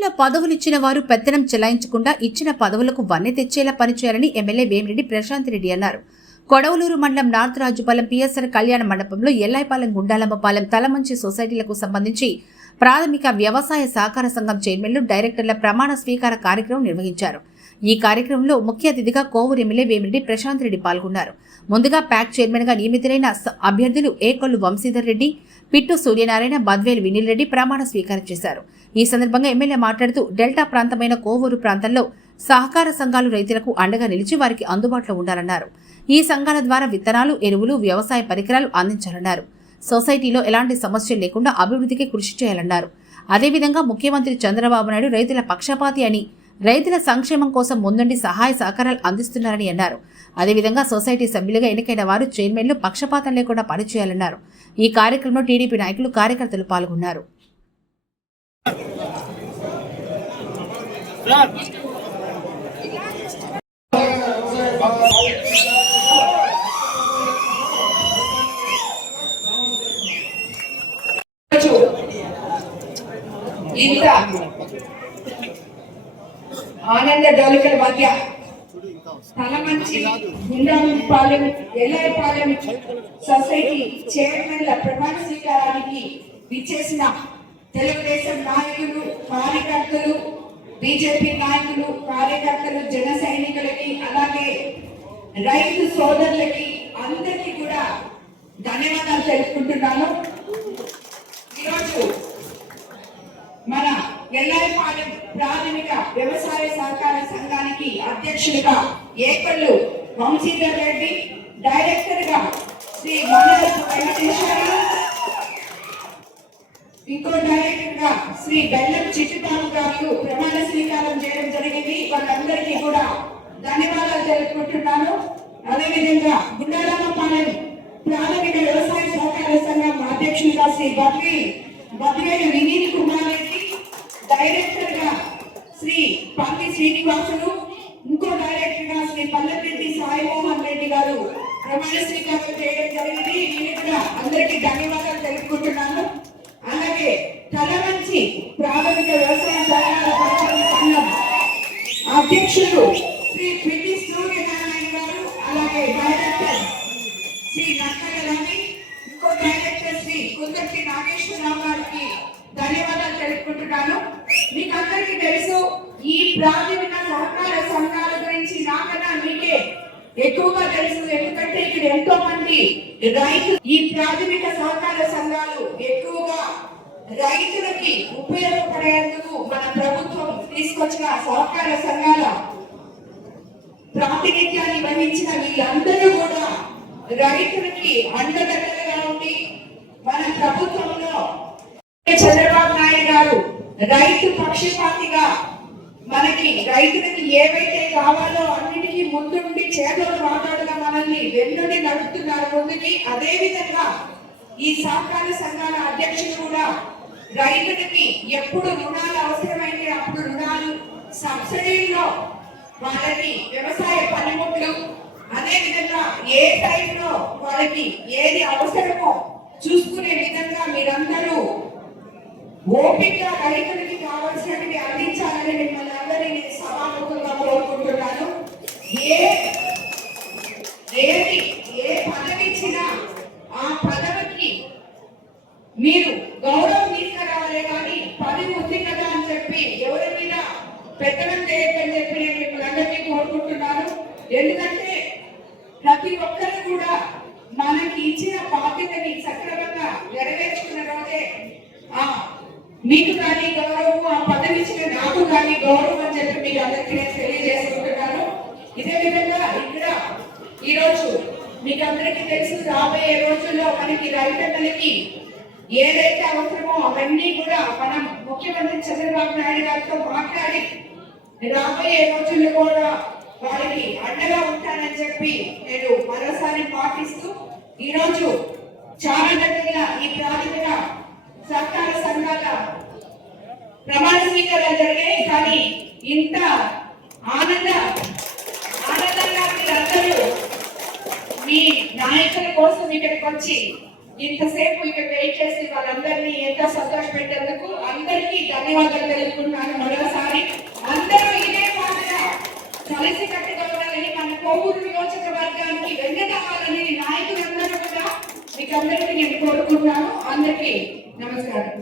పార్టీల్లో పదవులు ఇచ్చిన వారు పెత్తనం చెలాయించకుండా ఇచ్చిన పదవులకు వన్నె తెచ్చేలా పనిచేయాలని ఎమ్మెల్యే వేమిరెడ్డి ప్రశాంత్ రెడ్డి అన్నారు. కొడవలూరు మండలం నార్త్ రాజుపాలెం పిఎస్ఆర్ కళ్యాణ మండపంలో ఎల్లాయిపాలెం గుండాలమ్మపాలెం తలమంచి సొసైటీలకు సంబంధించి ప్రాథమిక వ్యవసాయ సహకార సంఘం చైర్మన్లు డైరెక్టర్ల ప్రమాణ స్వీకార కార్యక్రమం నిర్వహించారు. ఈ కార్యక్రమంలో ముఖ్య అతిథిగా కోవూరు ఎమ్మెల్యే వేమిరెడ్డి ప్రశాంత్ రెడ్డి పాల్గొన్నారు. ముందుగా ప్యాక్ చైర్మన్గా నియమితులైన అభ్యర్థులు ఏకొల్లు వంశీధర్ రెడ్డి పిట్టు సూర్యనారాయణ బద్వేలు వినిల్ రెడ్డి ప్రమాణ స్వీకారం చేశారు. ఈ సందర్భంగా ఎమ్మెల్యే మాట్లాడుతూ డెల్టా ప్రాంతమైన కోవూరు ప్రాంతంలో సహకార సంఘాలు రైతులకు అండగా నిలిచి వారికి అందుబాటులో ఉండాలన్నారు. ఈ సంఘాల ద్వారా విత్తనాలు ఎరువులు వ్యవసాయ పరికరాలు అందించాలన్నారు. సొసైటీలో ఎలాంటి సమస్యలు లేకుండా అభివృద్ధికి కృషి చేయాలన్నారు. అదేవిధంగా ముఖ్యమంత్రి చంద్రబాబు నాయుడు రైతుల పక్షపాతి అని రైతుల సంక్షేమం కోసం ముందుండి సహాయ సహకారాలు అందిస్తున్నారని అన్నారు. అదేవిధంగా సొసైటీ సభ్యులుగా ఎన్నికైన వారు చైర్మన్లు పక్షపాతం లేకుండా పనిచేయాలన్నారు. ఈ కార్యక్రమంలో టీడీపీ నాయకులు కార్యకర్తలు పాల్గొన్నారు. ఆనంద డోలికల మధ్య తల మంచి గుండాలపాలెం ఎల్లాయపాలెం సొసైటీ చైర్మన్ల ప్రమాణ స్వీకారానికి విచ్చేసిన తెలుగుదేశం నాయకులు కార్యకర్తలు బీజేపీ నాయకులు కార్యకర్తలు జన సైనికులకి అలాగే రైతు సోదరులకి అందరికీ కూడా ధన్యవాదాలు తెలుసుకుంటున్నాను ఈరోజు మన ఎల్లాయిపాలెం ప్రాథమిక వ్యవసాయ సహకార సంఘానికి అధ్యక్షుడిగా ఏకళ్ళు వంశీధర్ రెడ్డి డైరెక్టర్గా శ్రీ మండలపు ఇంకో డైరెక్టర్గా శ్రీ బెల్లం చిట్టుబాబు గారు ప్రమాణ స్వీకారం చేయడం జరిగింది. వాళ్ళందరికీ కూడా ధన్యవాదాలు తెలుపుకుంటున్నాను. అదేవిధంగా గుండాలమ్మపాలెం ప్రాథమిక వ్యవసాయ సహకార సంఘం అధ్యక్షులుగా శ్రీ బద్రి బద్రేలు వినీత్ కుమార్ రెడ్డి డైరెక్టర్గా శ్రీ పంపి శ్రీనివాసులు ఇంకో డైరెక్టర్గా శ్రీ పల్లెరెడ్డి సాయిమోహన్ రెడ్డి గారు ప్రమాణ స్వీకారం చేయడం జరిగింది. నేను కూడా అందరికీ ధన్యవాదాలు తెలుపుకుంటున్నాను. అలాగే తలవంచి ప్రాథమిక వ్యవసాయ సహకార సంఘం అధ్యక్షులు శ్రీ పిటి సూర్యనారాయణ గారు అలాగే డైరెక్టర్ శ్రీ నక్కగలని ఇంకో డైరెక్టర్ శ్రీ కుందర్తి నాగేశ్వరరావు గారికి ధన్యవాదాలు తెలుపుకుంటున్నాను. మీకు అందరికీ తెలుసు ఈ ప్రాథమిక సహకార సంఘాల గురించి నాకన్నా మీకే ఎక్కువగా తెలుసు ఎందుకంటే ఇక్కడ ఎంతో మంది రైతు ఈ ప్రాథమిక సహకార సంఘాలు ఎక్కువగా రైతులకి ఉపయోగపడేందుకు మన ప్రభుత్వం తీసుకొచ్చిన సహకార సంఘాల ప్రాతినిధ్యాన్ని వహించిన వీళ్ళందరూ కూడా రైతులకి అండదండలుగా ఉండి మన ప్రభుత్వంలో చంద్రబాబు నాయుడు గారు రైతు పక్షపాతిగా మనకి రైతులకి ఏవైతే కావాలో అన్నిటికీ ముందుండి చేతులు మాట్లాడగా మనల్ని వెన్నుండి నడుపుతున్నారు ముందుకి అదే విధంగా ఈ సహకార సంఘాల అధ్యక్షులు కూడా రైతులకి ఎప్పుడు రుణాలు అవసరమైతే అప్పుడు రుణాలు సబ్సిడీల్లో వాళ్ళకి వ్యవసాయ పనిముట్లు అదే విధంగా ఏ టైంలో వాళ్ళకి ఏది అవసరమో చూసుకునే విధంగా మీరందరూ ఓపిక రైతులకి కావాల్సినవి అందించాలని మిమ్మల్ని అందరినీ నేను సభాముఖంగా కోరుకుంటున్నాను. ఏ ఏది ఏ పదవి ఇచ్చినా ఆ పదవికి మీరు గౌరవం తీసుకురావాలి కానీ పదవి ఉంది కదా అని చెప్పి ఎవరి మీద పెత్తనం చేయొద్దని చెప్పి నేను మిమ్మల్ని అందరినీ కోరుకుంటున్నాను. ఎందుకంటే ప్రతి ఒక్కరు కూడా మనకి ఇచ్చిన బాధ్యతని సక్రమంగా నెరవేర్చుకున్న రోజే ఆ మీకు కానీ గౌరవం ఆ పదవి ఇచ్చిన నాకు కానీ గౌరవం అని చెప్పి మీకు అందరికీ నేను తెలియజేసుకుంటున్నాను. ఇదే విధంగా ఇక్కడ ఈ రోజు మీకు అందరికీ తెలుసు రాబోయే రోజుల్లో మనకి రైతన్నలకి ఏదైతే అవసరమో అవన్నీ కూడా మనం ముఖ్యమంత్రి చంద్రబాబు నాయుడు గారితో మాట్లాడి రాబోయే రోజుల్లో కూడా వారికి అండగా ఉంటానని చెప్పి నేను మరోసారి పాటిస్తూ ఈ రోజు చాలా దగ్గర ఈ ప్రాథమిక సహకార సంఘాల ప్రమాణ జరిగాయి కానీ ఇంత ఆనంద ఆనందంగా మీరందరూ మీ నాయకుల కోసం ఇక్కడికి వచ్చి ఇంతసేపు ఇక్కడ వెయిట్ చేసి వాళ్ళందరినీ ఎంతో సంతోష పెట్టేందుకు అందరికీ ధన్యవాదాలు తెలుపుకుంటున్నాను మరోసారి. అందరూ ఇదే మాదిరిగా కలిసి కట్టుగా ఉండాలని మన కోవూరు నియోజకవర్గానికి వెన్నెదవ్వాలని నాయకులందరూ కూడా మీకు అందరికీ నేను కోరుకుంటున్నాను. అందరికీ నమస్కారం.